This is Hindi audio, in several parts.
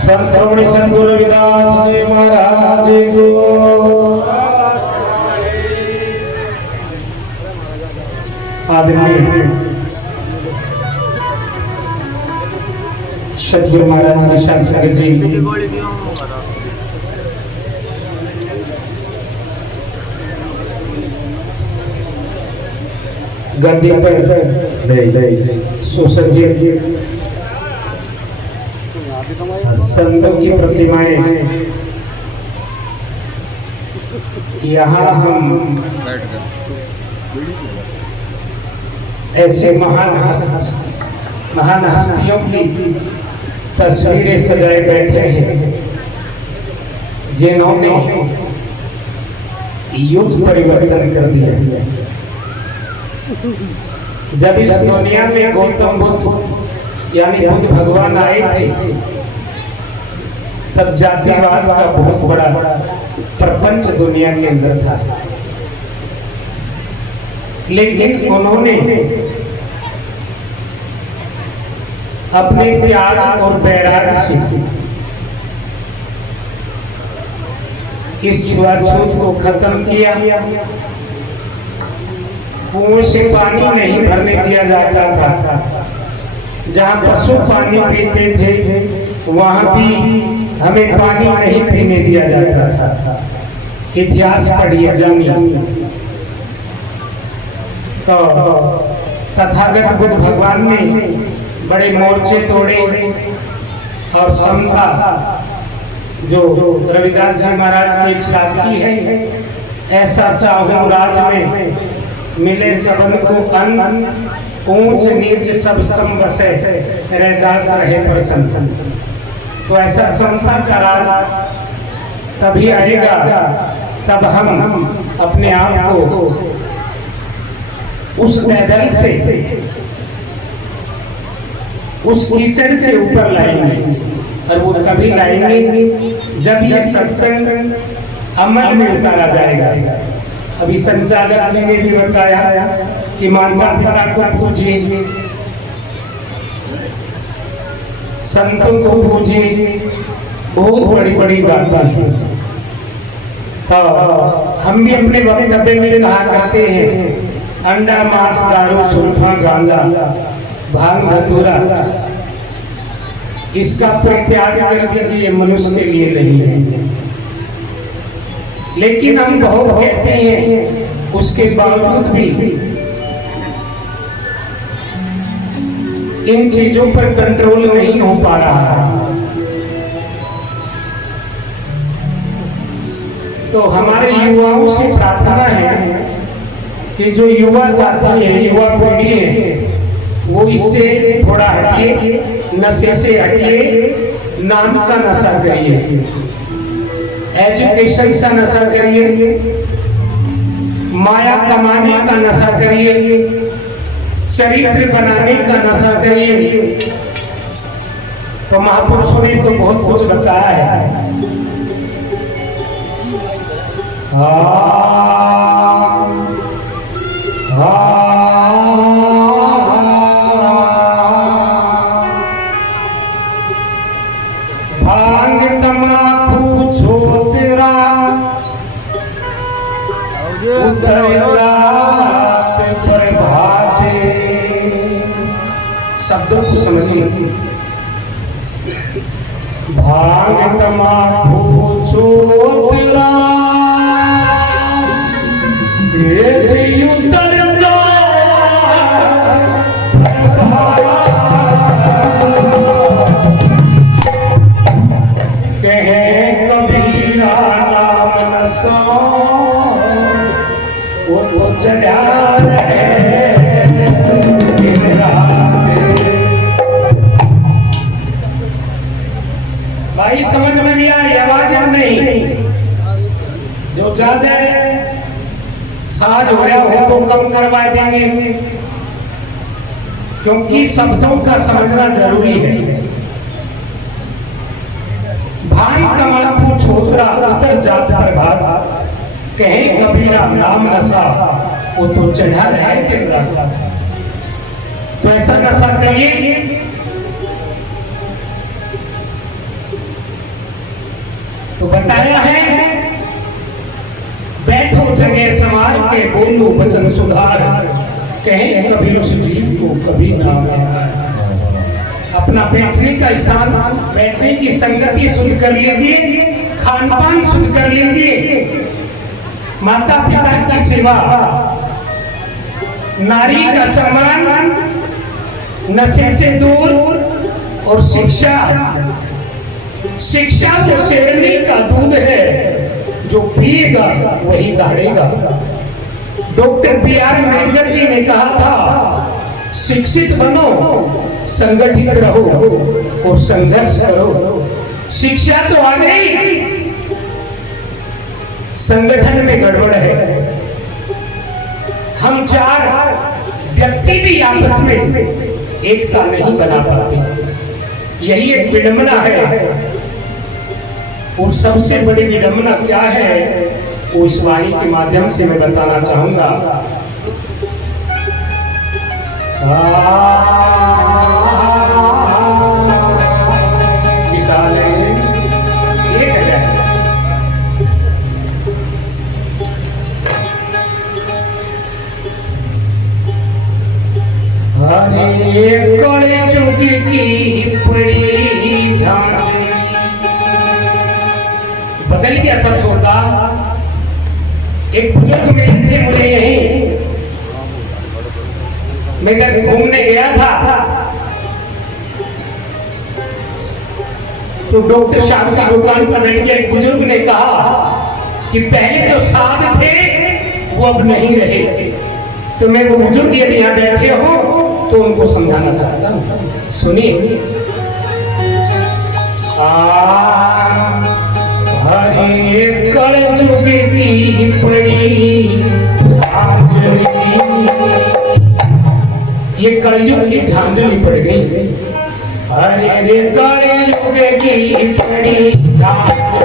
संत गुरु रविदास जी महाराज को आदरणीय सतगुरु महाराज की संगत जी, गद्दी पर सुसज्जित संतों की प्रतिमाएं, यहाँ हम ऐसे महान हस्तियों की तस्वीरें सजाए बैठे हैं जिन्होंने युग परिवर्तन कर दिया है। जब इस दुनिया में गौतम बुद्ध यानी बुद्ध भगवान आए थे, तब जातिवाद का बहुत बड़ा प्रपंच दुनिया के अंदर था, लेकिन उन्होंने अपने त्याग और वैराग्य से इस छुआछूत को खत्म किया। कुएं से पानी नहीं भरने दिया जाता था, जहाँ पशु पानी पीते थे वहां भी हमें पानी नहीं पीने दिया जाता था। इतिहास पढ़िए जानिए। तो तथागत बुद्ध भगवान ने बड़े मोर्चे तोड़े और समता जो रविदास जी महाराज की एक साथी है, ऐसा चाहूं राज में मिले सबन को अन्न, ऊंच नीच सब सम बसे, रैदास रहे प्रसन्न। तो ऐसा समता का राज तभी आएगा तब हम अपने आप को उस पैदल से, उस कीचड़ से ऊपर लाएंगे। और वो तभी लाएंगे जब ये सत्संग अमल में उतारा जाएगा। अभी संचालक जी ने भी बताया कि माता पिता को पूजिए, संतों को पूजिए, बहुत बड़ी बड़ी बातें हैं। तो हम भी अपने वक्तव्य में कहा करते हैं, अंडा मांस दारू सुल्फा गांजा भांग धतूरा इसका परित्याग कर दीजिए, मनुष्य के लिए नहीं है। लेकिन हम बहुत कहते हैं, उसके बावजूद भी इन चीजों पर कंट्रोल नहीं हो पा रहा है। तो हमारे युवाओं से प्रार्थना है कि जो युवा साथी है, युवा पीढ़ी है, वो इससे थोड़ा हटिए, नशे से हटिए, नाम का नशा करिए, एजुकेशन का नशा करिए, माया कमाने का नशा करिए, चरित्र बनाने का नशा करिए। तो महापुरुषों ने तो बहुत कुछ बताया है। भांग तमाकू छोतेरा उतर जाते प्रभाते। शब्दों को समझिए। भांग तमाकू छोतेरा उतर वो तो चढ़ा रहे भाई, समझ में नहीं आ रही आवाज हम नहीं। जो ज्यादा साज हो रहा हो तो कम करवा देंगे, क्योंकि शब्दों का समझना जरूरी है। भाई तमाकू छोकरा उतर जाता प्रभात, कहे कबीरा नाम नशा वो तो चढ़ा है। तो ऐसा नशा करिए बताया है, बैठो जगह संवार के बोलो वचन सुधार, कहे कभी उस जीव को कभी ना। अपना बैठने का स्थान, बैठने की संगति शुद्ध कर लीजिए, खान पान शुद्ध कर लीजिए, माता पिता की सेवा, नारी का सम्मान, नशे से दूर, और शिक्षा, शिक्षा तो शेरनी का दूध है, जो पिएगा वही दहाड़ेगा। Doctor B R. अम्बेडकर जी ने कहा था, शिक्षित बनो, संगठित रहो और संघर्ष करो। शिक्षा तो आ गई, संगठन में गड़बड़ है। हम चार व्यक्ति भी आपस में एकता नहीं बना पाते, यही एक विडंबना है। और सबसे बड़ी विडंबना क्या है, वो इस वाणी के माध्यम से मैं बताना चाहूंगा। कड़े चुग की पड़ी झांसी, बदल गया सब सोता। एक बुजुर्ग मिले थे मुझे यहीं, मैं इधर घूमने गया था, तो डॉक्टर साहब की दुकान पर रह गया। एक बुजुर्ग ने कहा कि पहले जो साध थे वो अब नहीं रहे। तो मैं वो बुजुर्ग यदि यहाँ बैठे हो तो उनको समझाना चाहता हूँ, सुनिए। हरे कलयुग की पड़ी झांझली, ये कलयुग की झांझली पड़ गई। हरे कलयुग की पड़ी झांझली,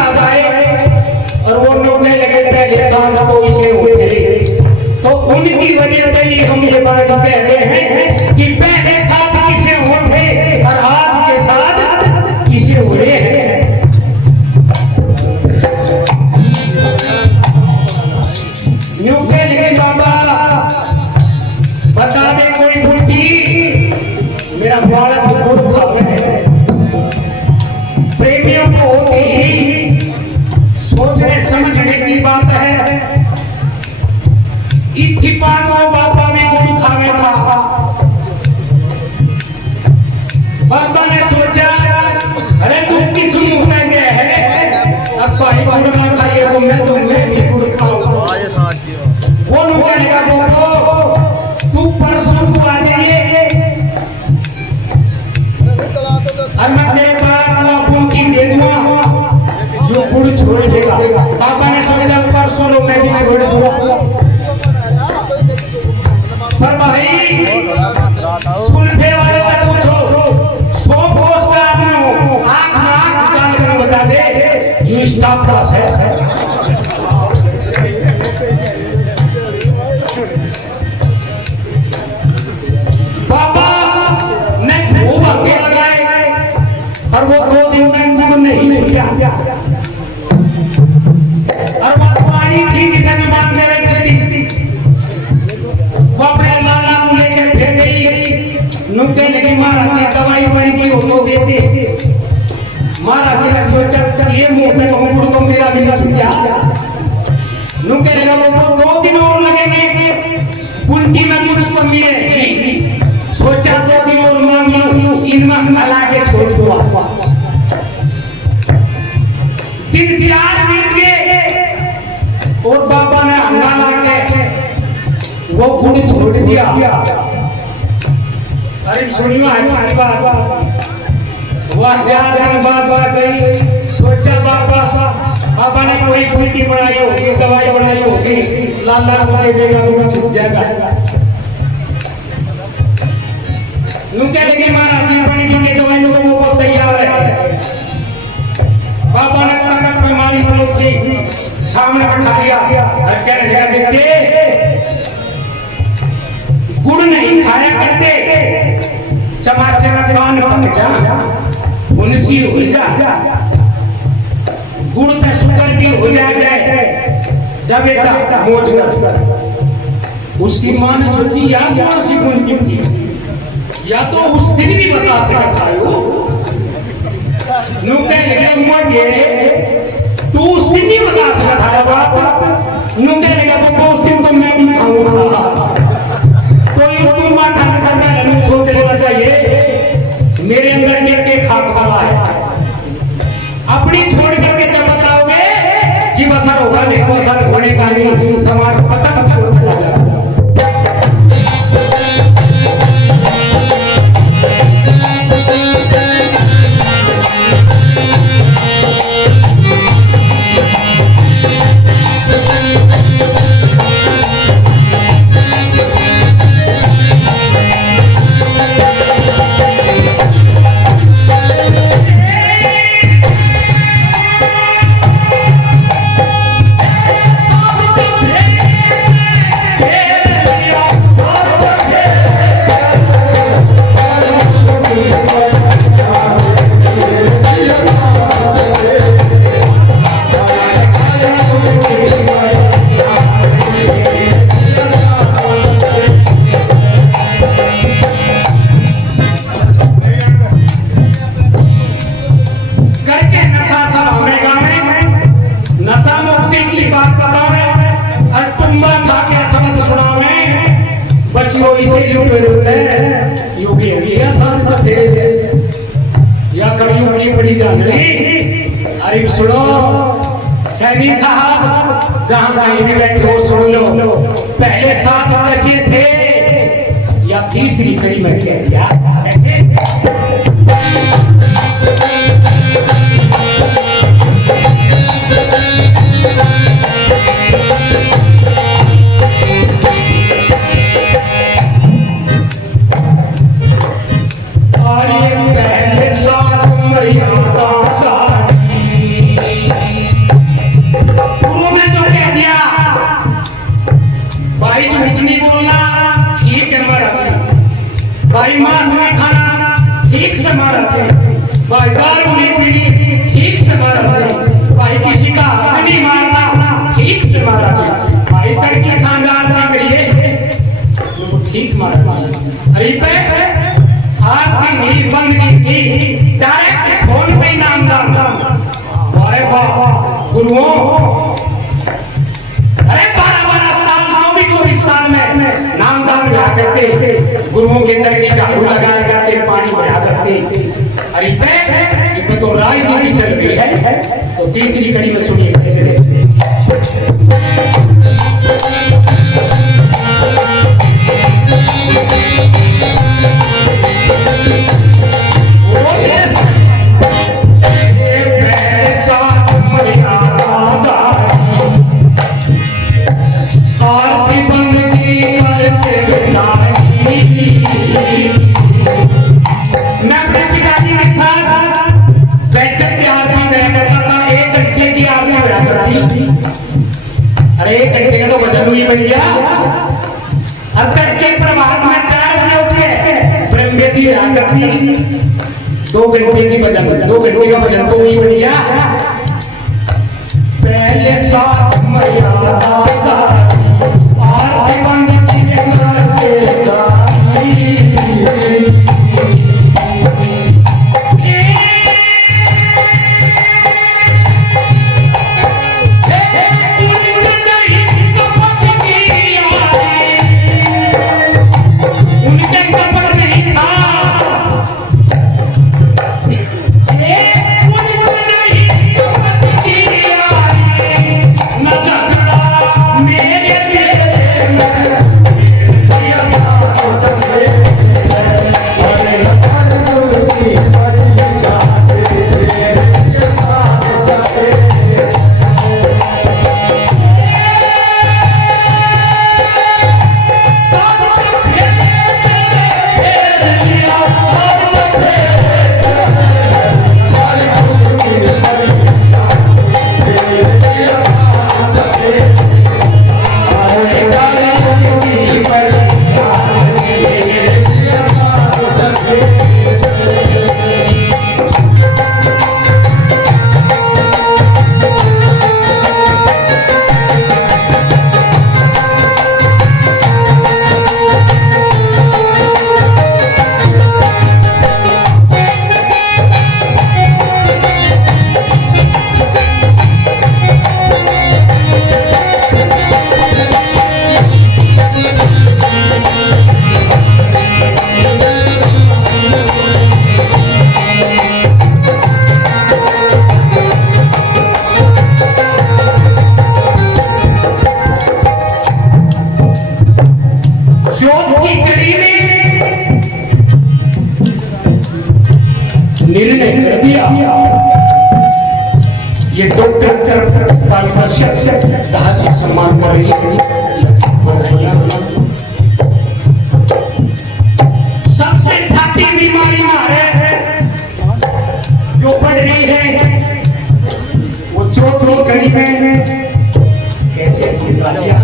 साहब आए और वो नोटने लगे पहले साल तो इसे उठे, तो उनकी वजह से ही हम ये बात कह रहे हैं कि पहले साथ किसे उठे और आज के साथ किसे उड़े हैं। यूं कह लगे बाबा बता दे कोई बुढ़ी मेरा बालक गुड़ खावे। प्रेमियों को होती ही सोचने समझने की बात है। इतनी बात वो बाबा ने गुड़ खावे था। बाबा ने सोचा अरे तुम किस मुंह में गए है, अब भाई गुड़ ना खाइए तो मैं तुम्हें भी गुड़ खाऊंगा। वो लोग कहेगा बोलो तू परसों को आ जाइए और मैं तेरे बाप की दे दूंगा जो गुड़ छोड़ देगा। पापा ने सोचा परसों लोग मैं भी छोड़ दूंगा। पर भाई सुल्फे वाले का पूछो 100 कोस का आदमी हो, आँख में आँख डाल कर बता दे ये स्टाफ क्लास है। बाबा ने खूब आगे लगाए और वो 2 दिन तक नहीं छूटा और वो पानी थी जिसे मान दे रही थी। वो अपने लाला को लेकर फिर गई। नुक्के लगी महाराज की दवाई बन गई हो तो देते। महाराज ने सोचा ये मुंह पे गुड़ तो मेरा भी ना छूटा। नुक्के लगा वो 2 दिन और लगेंगे, उनकी में कुछ कमी रहेगी। सोचा 2 दिन और मांग लूं, इनमें हला के छोड़ दूंगा। दिन 4 बीत गए और बाबा ने हंगा ला के वो गुड़ छोड़ दिया। अरे सुनियो ऐसी बात, वह 4 दिन बाद बात गई। सोचा बाबा ने कोई फुल्की बनाई होगी, दवाई बनाई होगी, लाला को दे देगा गुड़ छूट जाएगा। नुके लगी महाराज जी बनी की दवाई लोगों को तैयार है। बाबा ने ताकत में मारी थी, सामने बैठा लिया और कहने लगा बेटे गुड़ नहीं खाया करते, चमाचे में कान पक जा, मुंशी हो जा, गुड़ का शुगर भी हो जाए जब बेटा मोज कर। उसकी मां ने सोची या कौन सी गुण की थी, या तो उस दिन भी बता सकता है वो। नुके लगे मुझे तू उस दिन भी बता सकता है बाप। नुके लगे वो उस दिन तो मैं भी खाऊंगा। कोई तुम माथा न करना नहीं सोच लेना चाहिए मेरे अंदर क्या खाक वाला है। अपनी छोड़ करके जब बताओगे जीव असर होगा, देखो असर होने का नहीं समाज पता चला जाएगा। अरे सुनो सैनी साहब, जहां कहीं भी बैठे हो सुन लो, पहले 7 बचे थे या तीसरी कड़ी में कह दिया ऐसे। और ये पहले 7 महीना वाह गुरुओं, अरे 12-12 साल 24 साल में नाम दाम लिया करते, गुरुओं के अंदर की झाड़ू लगा करते, पानी भरा करते। अरे इतने तो राजनीति चल रही है। तो तीसरी कड़ी में सुनिए कैसे अरे एक घंटे का तो वजन हुई भैया। अब तक के प्रभात में 4 बजे उठ के ब्रह्मवेदी ध्यान करती, 2 घंटे की वजन, 2 घंटे का वजन तो हुई भैया। पहले साथ मर्यादा आरती पंडित जी के घर से निर्णय कर दिया। ये डॉक्टर का साहस सम्मान कर रही है। सबसे घाटी बीमारी है जो बढ़ रही है, वो चौथी कड़ी में कैसे समझा दिया।